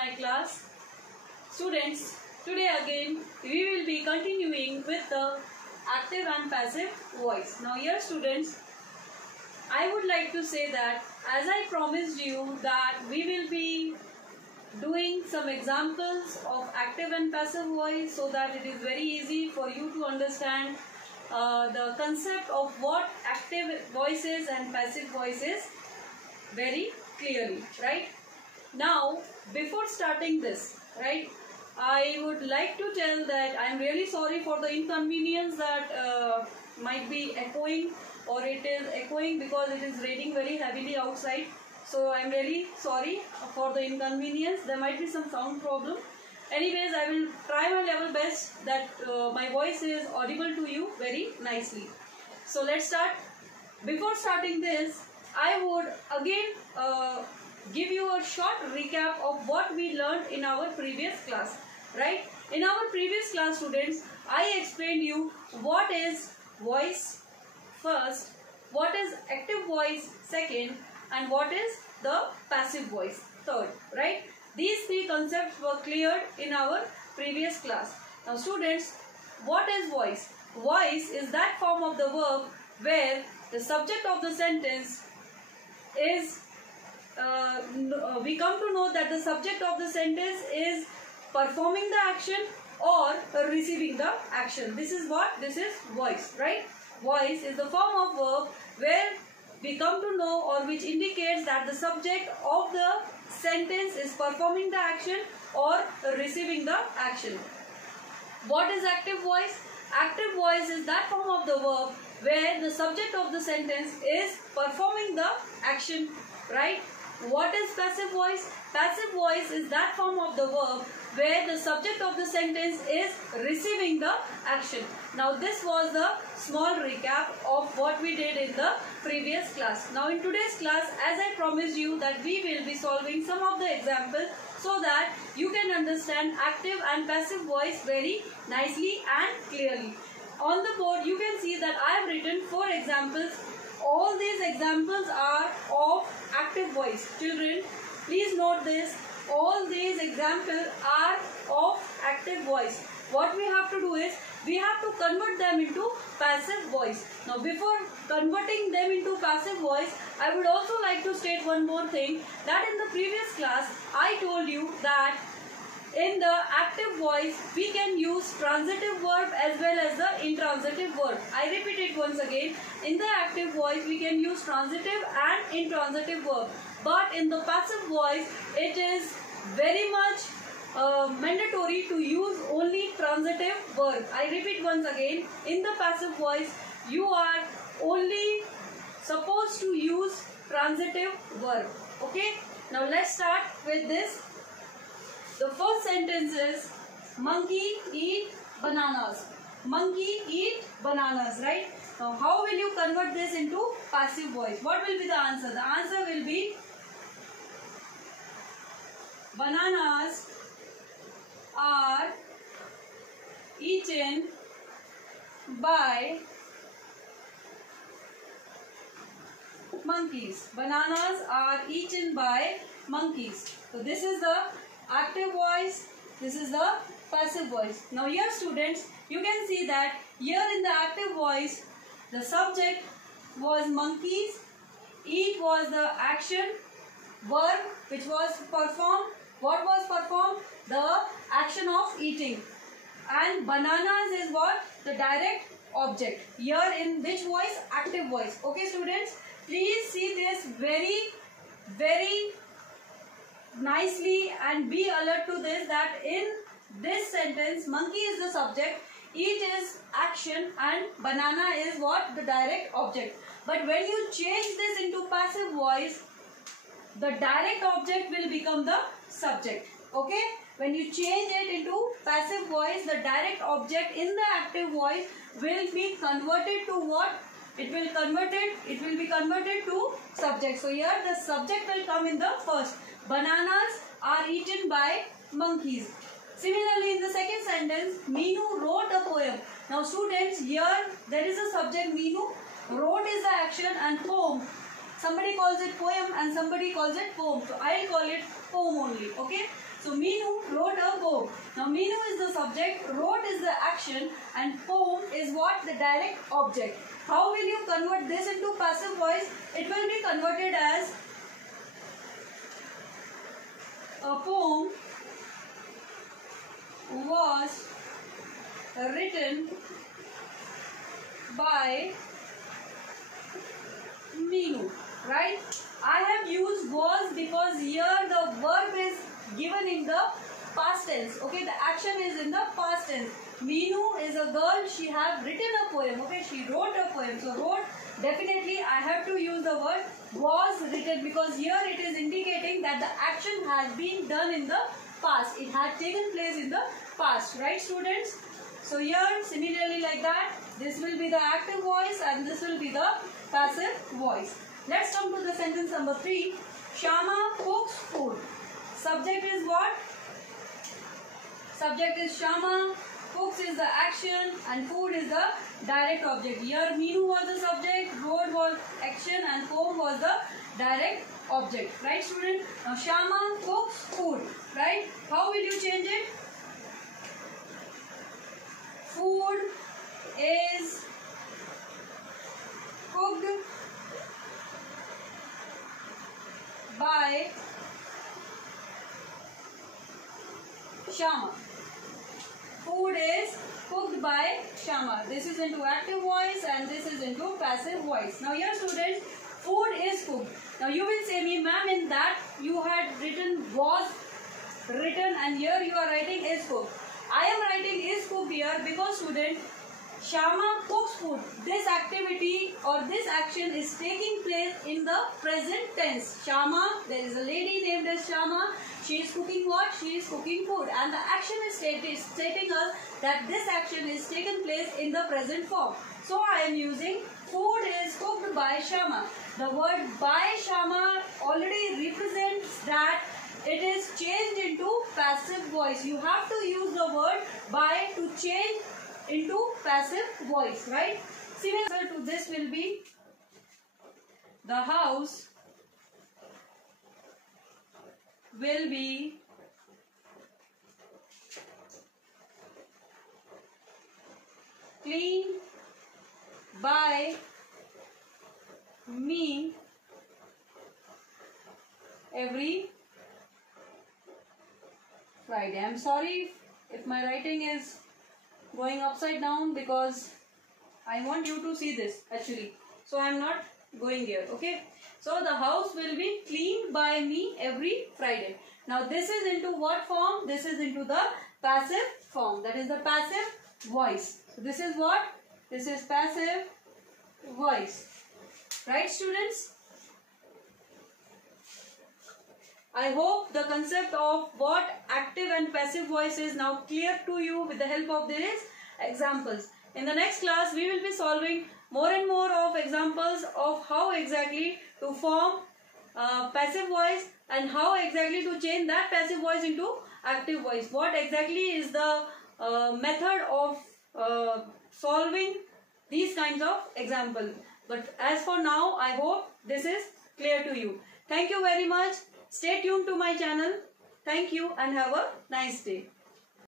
my class. Students, today again we will be continuing with the active and passive voice. Now here students, I would like to say that as I promised you that we will be doing some examples of active and passive voice so that it is very easy for you to understand the concept of what active voice is and passive voice is very clearly, right? Now, before starting this, right, I would like to tell that I am really sorry for the inconvenience that might be echoing, or it is echoing because it is raining very heavily outside. So I am really sorry for the inconvenience. There might be some sound problem. Anyways, I will try my level best that my voice is audible to you very nicely. So let's start. Before starting this, I would again give you a short recap of what we learned in our previous class. Right? In our previous class, students, I explained you what is voice first, what is active voice second, and what is the passive voice third. Right? These three concepts were cleared in our previous class. Now students, what is voice? Voice is that form of the verb where the subject of the sentence is, we come to know that the subject of the sentence is performing the action or receiving the action. This is what? This is voice, right? Voice is the form of verb where we come to know or which indicates that the subject of the sentence is performing the action or receiving the action. What is active voice? Active voice is that form of the verb where the subject of the sentence is performing the action, right? What is passive voice? Passive voice is that form of the verb where the subject of the sentence is receiving the action. Now this was the small recap of what we did in the previous class. Now in today's class, as I promised you that we will be solving some of the examples so that you can understand active and passive voice very nicely and clearly. On the board you can see that I have written 4 examples. All these examples are of active voice. Children, please note this. All these examples are of active voice. What we have to do is, we have to convert them into passive voice. Now before converting them into passive voice, I would also like to state one more thing, that in the previous class I told you that in the active voice we can use transitive verb as well as the intransitive verb. I repeat it once again. In the active voice we can use transitive and intransitive verb. But in the passive voice it is very much mandatory to use only transitive verb. I repeat once again. In the passive voice you are only supposed to use transitive verb. Okay. Now let's start with this. The first sentence is monkey eat bananas. Monkey eat bananas, right? Now how will you convert this into passive voice? What will be the answer? The answer will be bananas are eaten by monkeys. Bananas are eaten by monkeys. So this is the active voice, this is the passive voice. Now here students, you can see that here in the active voice, the subject was monkeys, eat was the action, verb which was performed. What was performed? The action of eating. And bananas is what? The direct object. Here in which voice? Active voice. Okay students, please see this very nicely and be alert to this, that in this sentence monkey is the subject, eat is action, and banana is what? The direct object. But when you change this into passive voice, the direct object will become the subject. Okay? When you change it into passive voice, the direct object in the active voice will be converted to what? It will be converted to subject. So here the subject will come in the first. Bananas are eaten by monkeys. Similarly, in the second sentence, Meenu wrote a poem. Now students, here there is a subject Meenu, wrote is the action, and poem. Somebody calls it poem and somebody calls it poem. So I will call it poem only. Okay. So Meenu wrote a poem. Now Meenu is the subject, wrote is the action, and poem is what? The direct object. How will you convert this into passive voice? It will be converted as a poem was written by Meenu, right? I have used was because here the verb is given in the past tense. Okay, the action is in the past tense. Meenu is a girl, she have written a poem. Okay, she wrote a poem. So wrote, definitely I have to use the word was written, because here it is indicating that the action has been done in the past. It had taken place in the past, right students? So here similarly like that, this will be the active voice and this will be the passive voice. Let's come to the sentence number 3. Shama cooks food. Subject is what? Subject is Shama, cooks is the action, and food is the direct object. Here Meenu was the subject, road was action, and poem was the direct object. Right student? Now Shama cooks food. Right? How will you change it? Food is cooked by Shama. Food is cooked by Shama. This is into active voice and this is into passive voice. Now here students, food is cooked. Now you will say me, ma'am, in that you had written was written and here you are writing is cooked. I am writing is cooked here because student, Shama cooks food. This activity or this action is taking place in the present tense. Shama, there is a lady named as Shama. She is cooking what? She is cooking food. And the action is stating us that this action is taken place in the present form. So I am using food is cooked by Shama. The word by Shama already represents that it is changed into passive voice. You have to use the word by to change into passive voice, right? Similar to this will be the house will be cleaned by me every Friday. I am sorry if my writing is going upside down because I want you to see this actually. So I am not going here. Okay. So the house will be cleaned by me every Friday. Now this is into what form? This is into the passive form. That is the passive voice. So this is what? This is passive voice. Right students? I hope the concept of what active and passive voice is now clear to you with the help of these examples. In the next class, we will be solving more and more of examples of how exactly to form passive voice and how exactly to change that passive voice into active voice. What exactly is the method of solving these kinds of examples. But as for now, I hope this is clear to you. Thank you very much. Stay tuned to my channel. Thank you and have a nice day.